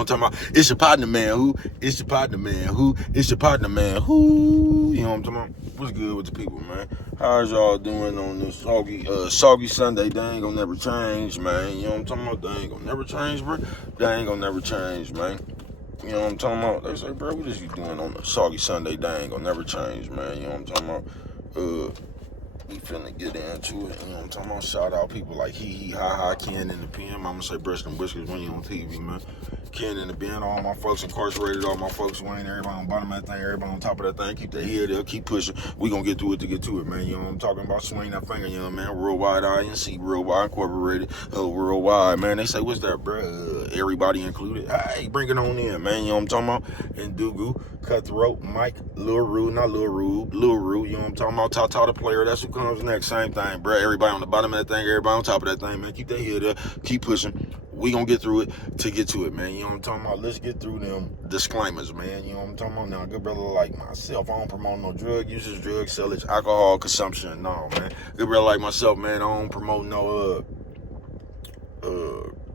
what I'm talking about? It's your partner, man. Who? It's your partner, man. Who? It's your partner, man. Who? You know what I'm talking about? What's good with the people, man? How's y'all doing on this soggy Sunday? They ain't gonna never change, man. You know what I'm talking about? They ain't gonna never change, bro. They ain't gonna never change, man. You know what I'm talking about? They say, bro, what is you doing on the soggy Sunday? They ain't gonna never change, man. You know what I'm talking about? We finna get into it. You know what I'm talking about? Shout out people like Hee Ha Ha, Ken in the pen. I'm gonna say breast and whiskers when you on TV, man. Ken in the pen, all my folks incarcerated, all my folks winning, everybody on the bottom of that thing, everybody on top of that thing. Keep their head up, keep pushing. We gonna get through it to get to it, man. You know what I'm talking about? Swing that finger, you know, man. Worldwide INC, Worldwide Incorporated, Worldwide, man. They say, what's that, bro? Everybody included. Hey, bring it on in, man. You know what I'm talking about? And Dugu, Cutthroat, Mike, Lil Rude, not Lil Rude, Lil Rude, you know what I'm talking about? Tata the player, that's who comes next. Same thing, bro. Everybody on the bottom of that thing, everybody on top of that thing, man. Keep their head up, keep pushing. We gonna get through it to get to it, man. You know what I'm talking about? Let's get through them disclaimers, man. You know what I'm talking about? Now, good brother like myself, I don't promote no drug usage, drug sellage, alcohol consumption, no, man. Good brother like myself, man, I don't promote no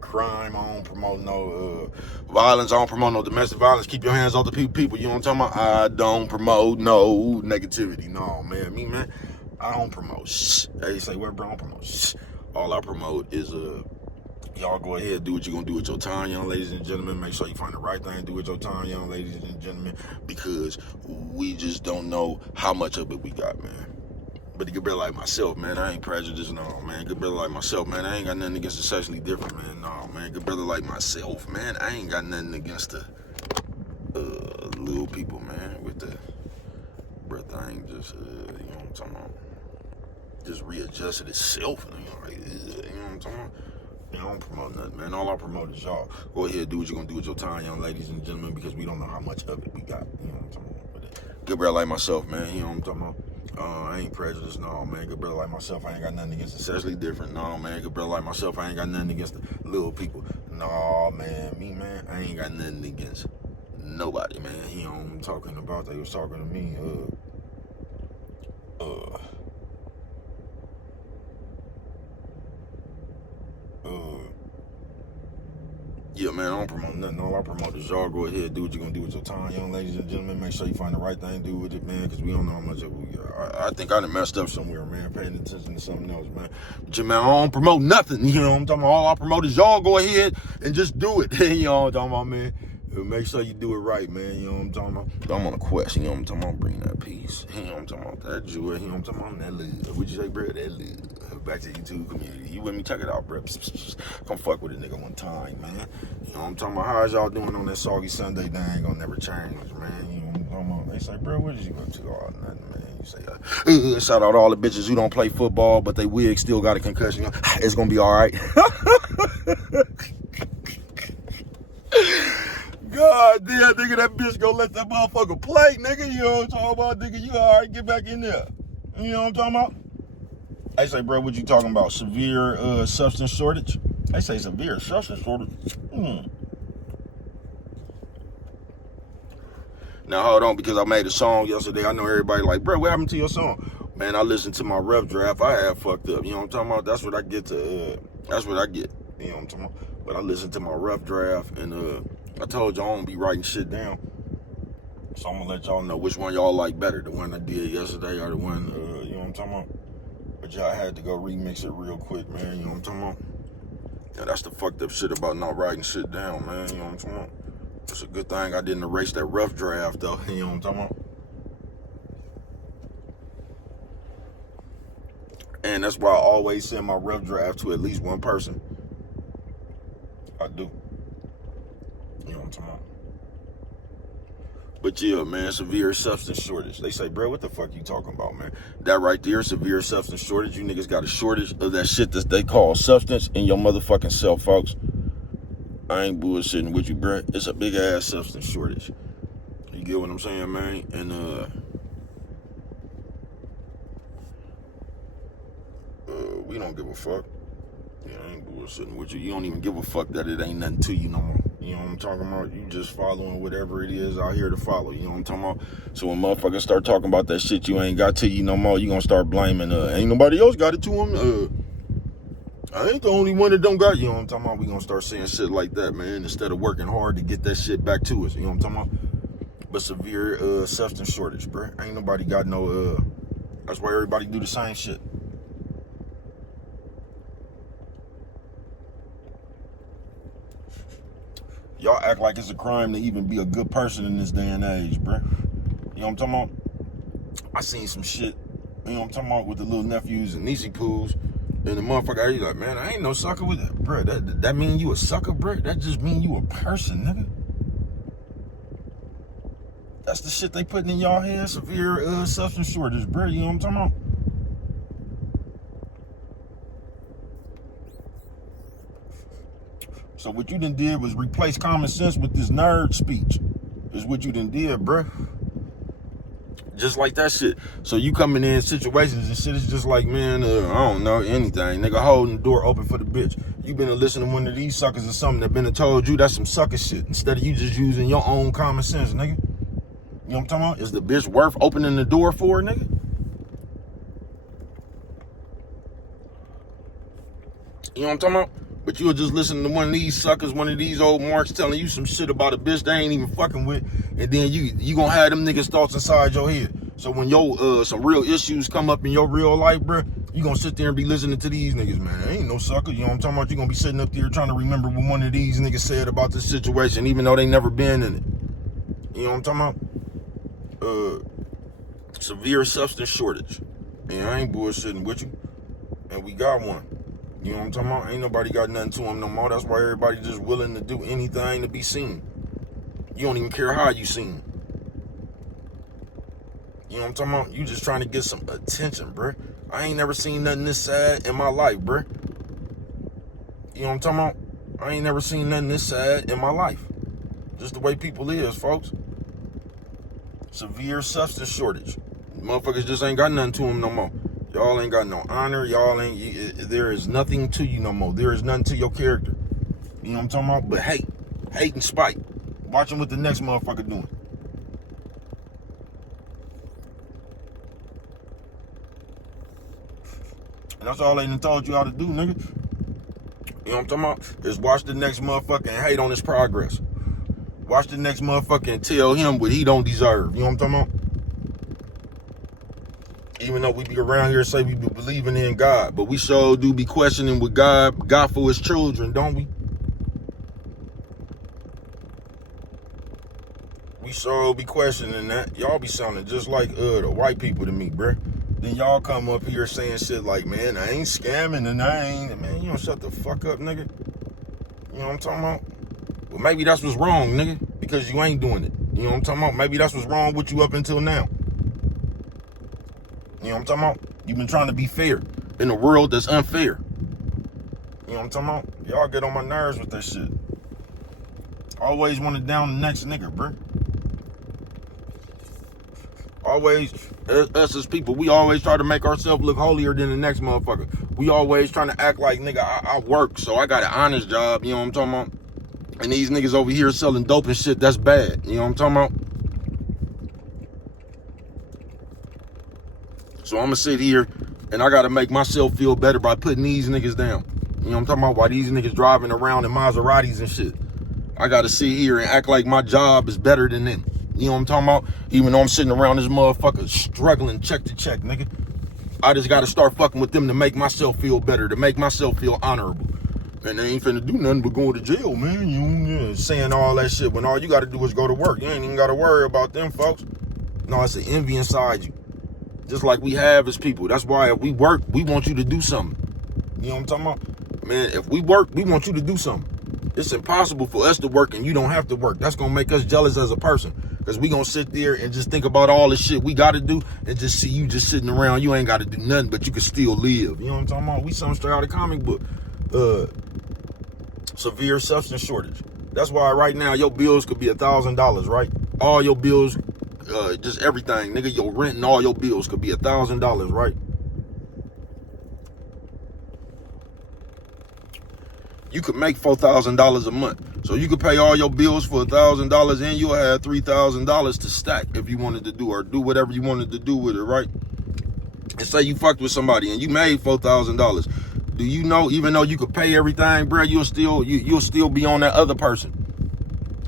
crime, I don't promote no violence, I don't promote no domestic violence. Keep your hands off the people, you know what I'm talking about? I don't promote no negativity, no, man. Me, man, I don't promote shh. Hey, say, what, bro? I don't promote shh. All I promote is y'all go ahead, do what you're gonna do with your time, young ladies and gentlemen. Make sure you find the right thing to do with your time, young ladies and gentlemen, because we just don't know how much of it we got, man. But a good brother like myself, man, I ain't prejudiced, no, man. Good brother like myself, man, I ain't got nothing against the sexually different, man, no, man. Good brother like myself, man, I ain't got nothing against the little people, man, with the breath thing, just, you know what I'm talking about, just readjusted itself, you know what I'm talking about? I don't promote nothing, man. All I promote is y'all go ahead, do what you're gonna do with your time, young ladies and gentlemen, because we don't know how much of it we got. You know what I'm talking about? But good brother like myself, man. You know what I'm talking about? I ain't prejudiced, no, man. Good brother like myself, I ain't got nothing against the sexually different, no, man. Good brother like myself, I ain't got nothing against the little people, no, man. Me, man, I ain't got nothing against nobody, man. You know what I'm talking about? They was talking to me, yeah, man, I don't promote nothing. All I promote is y'all go ahead, do what you're gonna do with your time, young ladies and gentlemen. Make sure you find the right thing to do with it, man, because we don't know how much of it we got. I think I done messed up somewhere, man, paying attention to something else, man. But, man, I don't promote nothing, you know what I'm talking about? All I promote is y'all go ahead and just do it, you know what I'm talking about, man. Make sure you do it right, man, you know what I'm talking about? I'm on a quest, you know what I'm talking about? Bring that peace, you know what I'm talking about? That joy, you know what I'm talking about? That love. What'd you say, bro? That love. Back to the YouTube community. You with me? Check it out, bro. Come fuck with a nigga one time, man. You know what I'm talking about? How's y'all doing on that soggy Sunday? They ain't gonna never change, man. You know what I'm talking about? They say, bro, what did you go to? Oh, nothing, man. You say, shout out to all the bitches who don't play football, but they wig still got a concussion. It's gonna be all right. God damn, nigga, that bitch gonna let that motherfucker play, nigga. You know what I'm talking about, nigga? You all right? Get back in there. You know what I'm talking about? I say, bro, what you talking about? Severe substance shortage? I say severe substance shortage. Now, hold on, because I made a song yesterday. I know everybody like, bro, what happened to your song? Man, I listened to my rough draft. I had fucked up. You know what I'm talking about? That's what I get to, that's what I get. You know what I'm talking about? But I listened to my rough draft, and I told y'all I don't be writing shit down. So I'm gonna let y'all know which one y'all like better. The one I did yesterday or the one, you know what I'm talking about? But y'all had to go remix it real quick, man. You know what I'm talking about? Yeah, that's the fucked up shit about not writing shit down, man. You know what I'm talking about? It's a good thing I didn't erase that rough draft, though. You know what I'm talking about? And that's why I always send my rough draft to at least one person. I do. You know what I'm talking about? But yeah, man, severe substance shortage. They say, bro, what the fuck you talking about, man? That right there, severe substance shortage. You niggas got a shortage of that shit that they call substance in your motherfucking self, folks. I ain't bullshitting with you, bro. It's a big ass substance shortage. You get what I'm saying, man? And we don't give a fuck. Yeah, I ain't bullshitting with you. You don't even give a fuck that it ain't nothing to you no more. You know what I'm talking about? You just following whatever it is out here to follow. You know what I'm talking about? So when motherfuckers start talking about that shit you ain't got to you no more, you gonna start blaming, ain't nobody else got it to them. I ain't the only one that don't got, you know what I'm talking about? We gonna start saying shit like that, man, instead of working hard to get that shit back to us, you know what I'm talking about? But severe substance shortage, bro. Ain't nobody got no, that's why everybody do the same shit. Y'all act like it's a crime to even be a good person in this day and age, bro. You know what I'm talking about? I seen some shit, you know what I'm talking about, with the little nephews and niecey poos, and the motherfucker, he like, man, I ain't no sucker with that, bro. That mean you a sucker, bro? That just mean you a person, nigga. That's the shit they putting in y'all head, severe substance shortage, bro. You know what I'm talking about? So what you done did was replace common sense with this nerd speech. Is what you done did, bro. Just like that shit. So you coming in situations and shit is just like, man, I don't know, anything. Nigga holding the door open for the bitch. You been to listen to one of these suckers or something that been to told you that's some sucker shit. Instead of you just using your own common sense, nigga. You know what I'm talking about? Is the bitch worth opening the door for, nigga? You know what I'm talking about? But you'll just listen to one of these suckers, one of these old marks telling you some shit about a bitch they ain't even fucking with, and then you gonna have them niggas thoughts inside your head. So when your some real issues come up in your real life, bro, you gonna sit there and be listening to these niggas, man. They ain't no sucker. You know what I'm talking about? You gonna be sitting up there trying to remember what one of these niggas said about this situation, even though they never been in it. You know what I'm talking about? Severe substance shortage. And I ain't bullshitting with you. And we got one. You know what I'm talking about? Ain't nobody got nothing to them no more. That's why everybody just willing to do anything to be seen. You don't even care how you seen. You know what I'm talking about? You just trying to get some attention, bruh. I ain't never seen nothing this sad in my life, bruh. You know what I'm talking about? I ain't never seen nothing this sad in my life. Just the way people is, folks. Severe substance shortage. Motherfuckers just ain't got nothing to them no more. Y'all ain't got no honor. Y'all ain't, there is nothing to you no more. There is nothing to your character. You know what I'm talking about? But hate and spite. Watching what the next motherfucker doing. And that's all they done told you how to do, nigga. You know what I'm talking about? Is watch the next motherfucker and hate on his progress. Watch the next motherfucker and tell him what he don't deserve. You know what I'm talking about? Even though we be around here say we be believing in God, but we sure do be questioning what God got for his children, don't we? We sure be questioning that. Y'all be sounding just like the white people to me, bruh. Then y'all come up here saying shit like, man, I ain't scamming and I ain't, man, you don't shut the fuck up, nigga. You know what I'm talking about? Well, maybe that's what's wrong, nigga, because you ain't doing it. You know what I'm talking about? Maybe that's what's wrong with you up until now. You know what I'm talking about? You've been trying to be fair in a world that's unfair. You know what I'm talking about? Y'all get on my nerves with that shit. Always want to down the next nigga, bruh. Always, us as people, we always try to make ourselves look holier than the next motherfucker. We always trying to act like, nigga, I work, so I got an honest job, you know what I'm talking about? And these niggas over here selling dope and shit, that's bad, you know what I'm talking about? So I'm gonna sit here and I gotta make myself feel better by putting these niggas down. You know what I'm talking about? Why these niggas driving around in Maseratis and shit. I gotta sit here and act like my job is better than them. You know what I'm talking about? Even though I'm sitting around this motherfucker struggling check to check, nigga. I just gotta start fucking with them to make myself feel better, to make myself feel honorable. And they ain't finna do nothing but going to jail, man. You saying all that shit when all you gotta do is go to work. You ain't even gotta worry about them, folks. No, it's an envy inside you. Just like we have as people. That's why if we work, we want you to do something. You know what I'm talking about? Man, if we work, we want you to do something. It's impossible for us to work and you don't have to work. That's going to make us jealous as a person. Because we going to sit there and just think about all the shit we got to do and just see you just sitting around. You ain't got to do nothing, but you can still live. You know what I'm talking about? We something straight out of comic book. Severe substance shortage. That's why right now your bills could be $1,000, right? All your bills, just everything, nigga, your rent and all your bills could be $1,000, right? You could make $4,000 a month. So you could pay all your bills for $1,000 and you'll have $3,000 to stack if you wanted to do or do whatever you wanted to do with it, right? And say you fucked with somebody and you made $4,000. Do you know, even though you could pay everything, bro, you'll still be on that other person?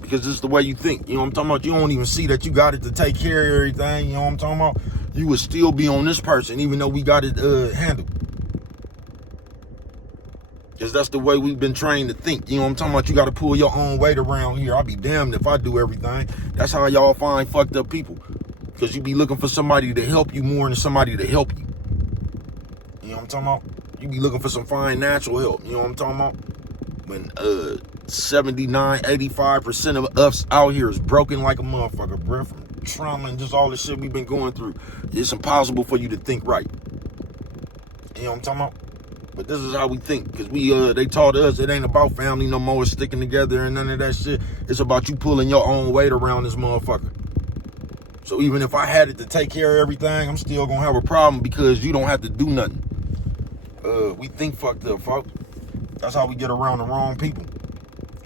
Because it's the way you think. You know what I'm talking about? You don't even see that you got it to take care of everything. You know what I'm talking about? You would still be on this person, even though we got it handled. Because that's the way we've been trained to think. You know what I'm talking about? You got to pull your own weight around here. I'll be damned if I do everything. That's how y'all find fucked up people. Because you be looking for somebody to help you more than somebody to help you. You know what I'm talking about? You be looking for some financial help. You know what I'm talking about? When 79, 85% of us out here is broken like a motherfucker, bro. From trauma and just all the shit we've been going through. It's impossible for you to think right. You know what I'm talking about? But this is how we think, because they taught us it ain't about family no more, it's sticking together and none of that shit. It's about you pulling your own weight around this motherfucker. So even if I had it to take care of everything, I'm still gonna have a problem because you don't have to do nothing. We think fucked up, folks. That's how we get around the wrong people.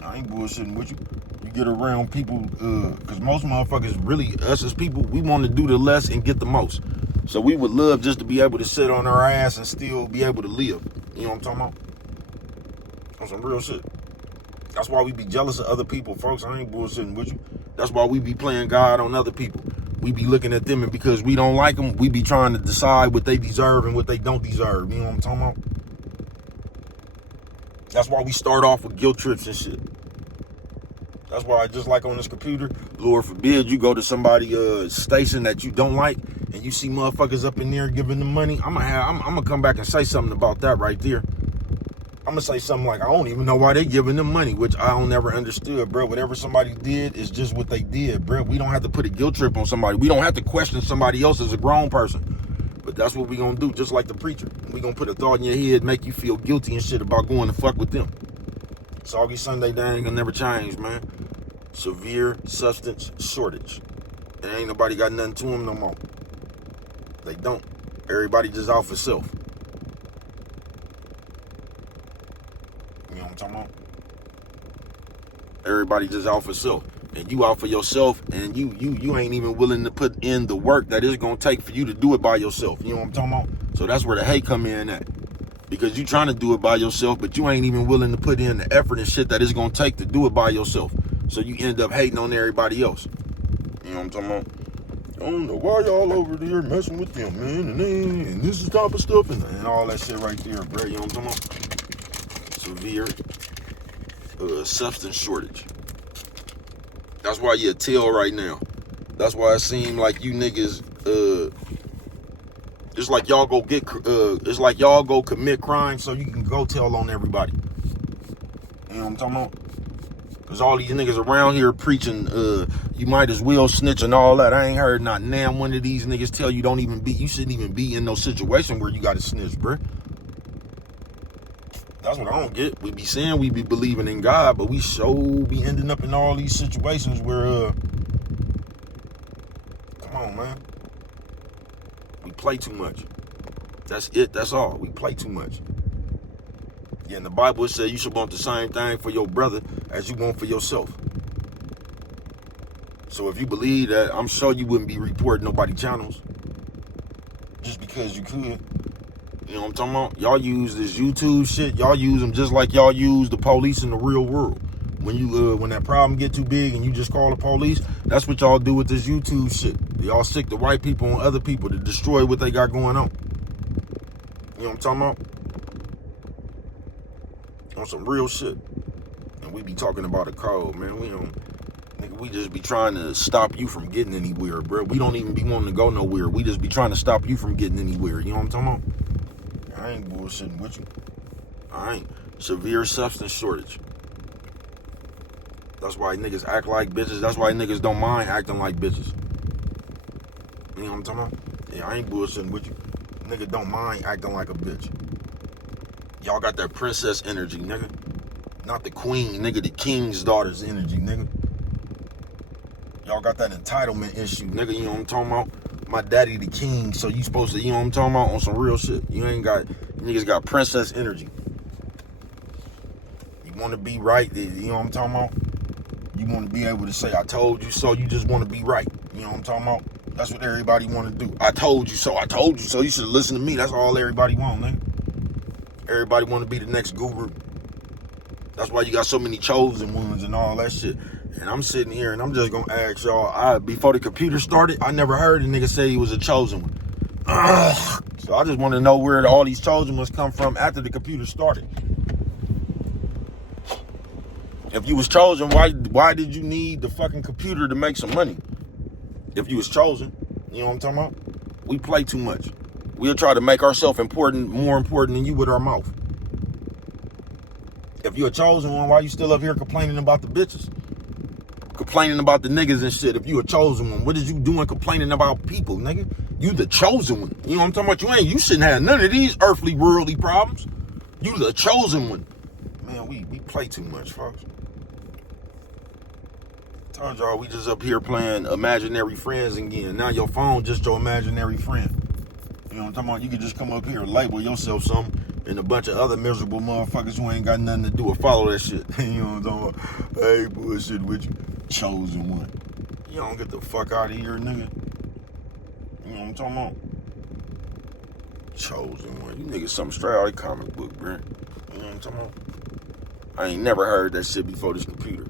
I ain't bullshitting with you. You get around people, because most motherfuckers, really, us as people, we want to do the less and get the most. So we would love just to be able to sit on our ass and still be able to live. You know what I'm talking about? On some real shit. That's why we be jealous of other people, folks. I ain't bullshitting with you. That's why we be playing God on other people. We be looking at them, and because we don't like them, we be trying to decide what they deserve and what they don't deserve. You know what I'm talking about? That's why we start off with guilt trips and shit. That's why, just like on this computer, Lord forbid you go to somebody's station that you don't like and you see motherfuckers up in there giving them money. I'm gonna come back and say something about that right there. I'm gonna say something like, I don't even know why they giving them money, which I don't never understood, bro. Whatever somebody did is just what they did, bro. We don't have to put a guilt trip on somebody. We don't have to question somebody else as a grown person. But that's what we gonna do, just like the preacher. We gonna put a thought in your head, make you feel guilty and shit about going to fuck with them. Soggy Sunday, they ain't gonna never change, man. Severe substance shortage. And ain't nobody got nothing to them no more. They don't. Everybody just out for self. You know what I'm talking about? Everybody just out for self. And you out for yourself, and you ain't even willing to put in the work that it's gonna take for you to do it by yourself. You know what I'm talking about? So that's where the hate come in at. Because you trying to do it by yourself, but you ain't even willing to put in the effort and shit that it's gonna take to do it by yourself. So you end up hating on everybody else. You know what I'm talking about? I don't know why y'all over there messing with them, man, and this is type of stuff, and all that shit right there, bro. You know what I'm talking about? Severe substance shortage. That's why you tell right now. That's why it seem like you niggas, it's like y'all go commit crime so you can go tell on everybody. You know what I'm talking about? Because all these niggas around here preaching, you might as well snitch and all that. I ain't heard not damn one of these niggas tell you you shouldn't even be in no situation where you got to snitch, bruh. That's what I don't get. We be saying we be believing in God, but we so be ending up in all these situations where, come on, man. We play too much. That's it. That's all. We play too much. Yeah, and the Bible says you should want the same thing for your brother as you want for yourself. So if you believe that, I'm sure you wouldn't be reporting nobody channels just because you could. You know what I'm talking about? Y'all use this YouTube shit. Y'all use them just like y'all use the police in the real world. When that problem get too big and you just call the police, that's what y'all do with this YouTube shit. Y'all stick the white people on other people to destroy what they got going on. You know what I'm talking about? On some real shit. And we be talking about a code, man. We just be trying to stop you from getting anywhere, bro. We don't even be wanting to go nowhere. We just be trying to stop you from getting anywhere. You know what I'm talking about? I ain't bullshitting with you. I ain't. Severe substance shortage. That's why niggas act like bitches. That's why niggas don't mind acting like bitches. You know what I'm talking about? Yeah, I ain't bullshitting with you. Nigga don't mind acting like a bitch. Y'all got that princess energy, nigga. Not the queen, nigga. The king's daughter's energy, nigga. Y'all got that entitlement issue, nigga. You know what I'm talking about? My daddy the king, so you supposed to, you know what I'm talking about, on some real shit. Niggas got princess energy. You want to be right, you know what I'm talking about? You want to be able to say, I told you so, you just want to be right. You know what I'm talking about? That's what everybody want to do. I told you so, you should listen to me. That's all everybody want, man. Everybody want to be the next guru. That's why you got so many chosen ones and all that shit. And I'm sitting here and I'm just gonna ask y'all, before the computer started, I never heard a nigga say he was a chosen one. So I just want to know where all these chosen ones come from after the computer started. If you was chosen, why did you need the fucking computer to make some money? If you was chosen, you know what I'm talking about? We play too much. We'll try to make ourselves important, more important than you with our mouth. If you're a chosen one, why you still up here complaining about the bitches? Complaining about the niggas and shit. If you a chosen one, what is you doing complaining about people, nigga? You the chosen one. You know what I'm talking about? You shouldn't have none of these earthly, worldly problems. You the chosen one. Man, we play too much, folks. Told y'all we just up here playing imaginary friends again. Now your phone just your imaginary friend. You know what I'm talking about? You can just come up here and label yourself something and a bunch of other miserable motherfuckers who ain't got nothing to do or follow that shit. You know what I'm talking about? Hey, bullshit with you. Chosen one. You don't get the fuck out of here, nigga. You know what I'm talking about? Chosen one. You niggas something straight out of the comic book, bro. You know what I'm talking about? I ain't never heard that shit before this computer.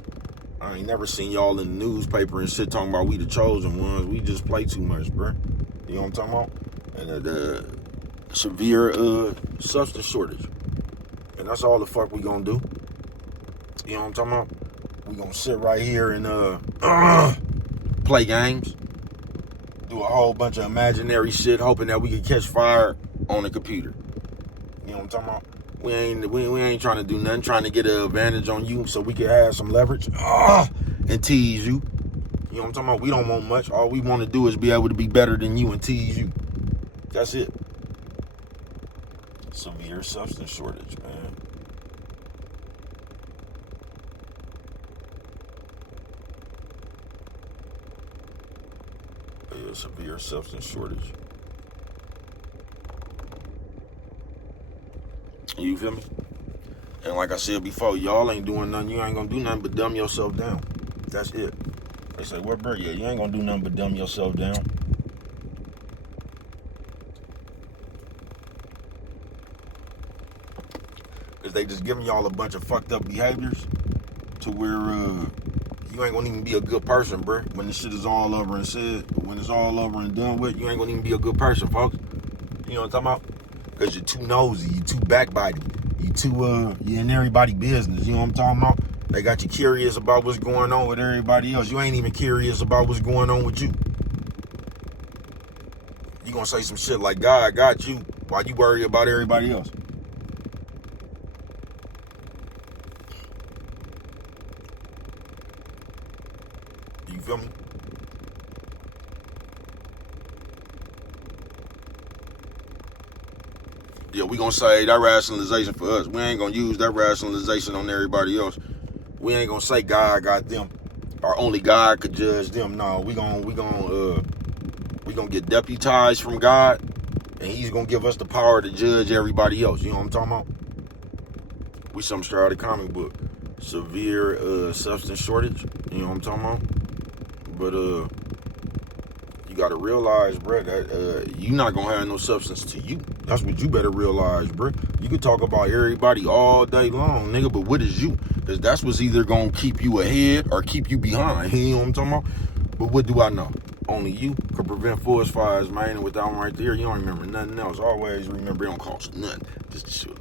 I ain't never seen y'all in the newspaper and shit talking about we the chosen ones. We just play too much, bro. You know what I'm talking about? And the severe substance shortage. And that's all the fuck we gonna do. You know what I'm talking about? We gonna sit right here and play games. Do a whole bunch of imaginary shit hoping that we can catch fire on the computer. You know what I'm talking about? We ain't trying to do nothing, trying to get an advantage on you so we can have some leverage and tease you. You know what I'm talking about? We don't want much. All we want to do is be able to be better than you and tease you. That's it. Severe substance shortage, man. Yeah, severe substance shortage. You feel me? And like I said before, y'all ain't doing nothing. You ain't gonna do nothing but dumb yourself down. That's it. They say, what, bro? Yeah, you ain't gonna do nothing but dumb yourself down. Because they just giving y'all a bunch of fucked up behaviors to where you ain't gonna even be a good person, bro. When the shit is all over and said, when it's all over and done with, you ain't gonna even be a good person, folks. You know what I'm talking about? Because you're too nosy, you too backbiting, you in everybody's business. You know what I'm talking about? They got you curious about what's going on with everybody else. You ain't even curious about what's going on with you. You gonna say some shit like, God got you, while you worry about everybody else. You feel me? Yeah, we gonna say that rationalization for us. We ain't gonna use that rationalization on everybody else. We ain't gonna say God got them, or only God could judge them. No, we gonna get deputized from God, and He's gonna give us the power to judge everybody else. You know what I'm talking about? We something straight out of the comic book. Severe substance shortage. You know what I'm talking about? But you gotta realize, bro, that you not gonna have no substance to you. That's what you better realize, bro. You can talk about everybody all day long, nigga, but what is you? Because that's what's either gonna keep you ahead or keep you behind. You know what I'm talking about? But what do I know? Only you could prevent forest fires, man. And with that one right there, you don't remember nothing else. Always remember it don't cost nothing. Just to shoot.